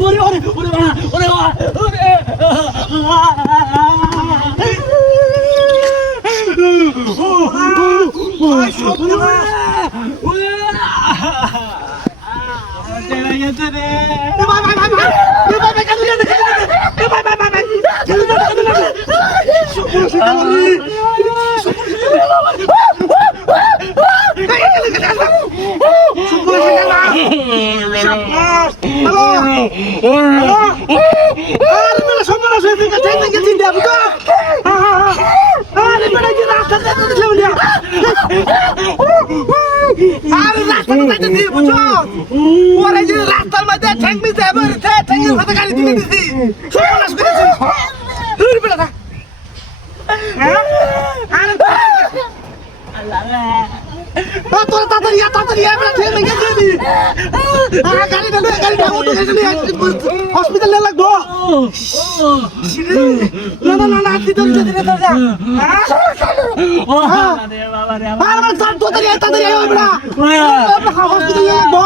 ওরে ওরে ওরে বাবা ওরে বাবা রাস্তার মধ্যে ঠেঙ্গি যাবে ঠেঙ্গির হাতে গাড়ি তুলে দিছি সর্বনাশ করেছি তোরা তাড়াতাড়ি হসপিটালে লাগবো না হসপিটালে লাগবো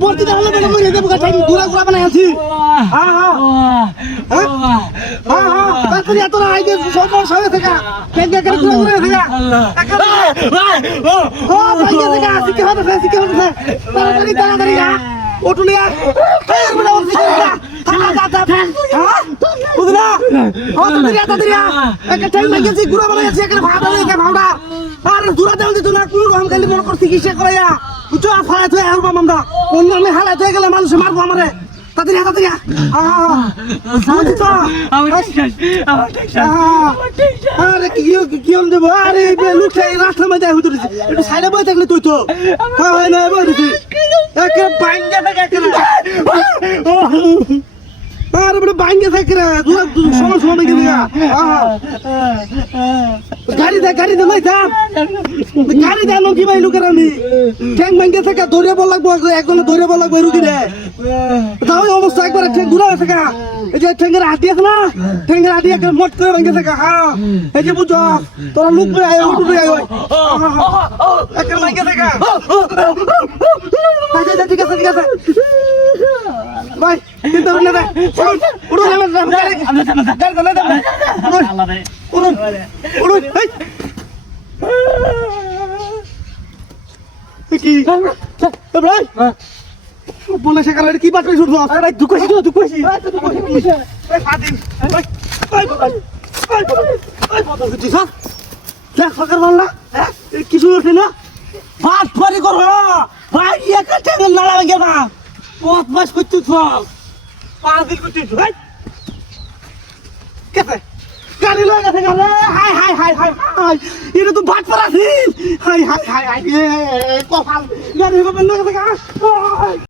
ভর্তি তাহলে ঘুরা ঘুরা বানাই আছি তোরা আইগে সমস্যা হয়ে থাকা তাড়াতাড়ি ওটুলিয়া গুড়া বানাইছি আর দূরা দেওয়া দিত না কোন রকম খালি মনে করছি চিকিৎসা করাইয়া বুঝছো ফালাই থয়ে আসবো আমরা অন্য হালাই থয়ে গেলে মানুষ মারবো আমারে তাড়াতাড়ি আরে কি হল দেবো আরে লোক রাস্তার মধ্যে একটু সাইডে বই থাকলে তুই তো হয় না বই দিছি একে বাইঙ্গা থাকে আরে বড় বাইঙ্গা থাকে রে সময় গেলি গাড়ি দে ভাই থাম গাড়ি দেন কি ভাই লোকের আমি ঠ্যাং ভাঙ্গে থাকে ধরে বল লাগবো একজনে ধরে বল লাগবো রুগী রে তাও অবস্থা একবার ঠ্যাং ঘুরা থাকে এই যে ঠ্যাঙ্গের হাতি আছে না ঠ্যাঙ্গের হাতি একটা মোট করে ভাঙ্গে থাকে এই যে বুঝো তোরা লোক রে আয় উঠে আয় একটা ভাঙ্গে থাকে ঠিক আছে ভাই কিন্তু না দে উড়ো কি ভাই বলে সে কারণে কি বাট করে ছুটবো আরে দুকোছি ফাদিন সরকার বললা কিছু উঠে না ভাত ফারি করো ভাই একা টেবিল নালা ভেঙে না পথ বাস করতে সব 5 দিন করতে ভাই কেতে গাড়ি লয়ে গেছে গালে হাই এটা তো ভাত ফারাছিস হাই কপাল গাড়ি লয়ে গেছে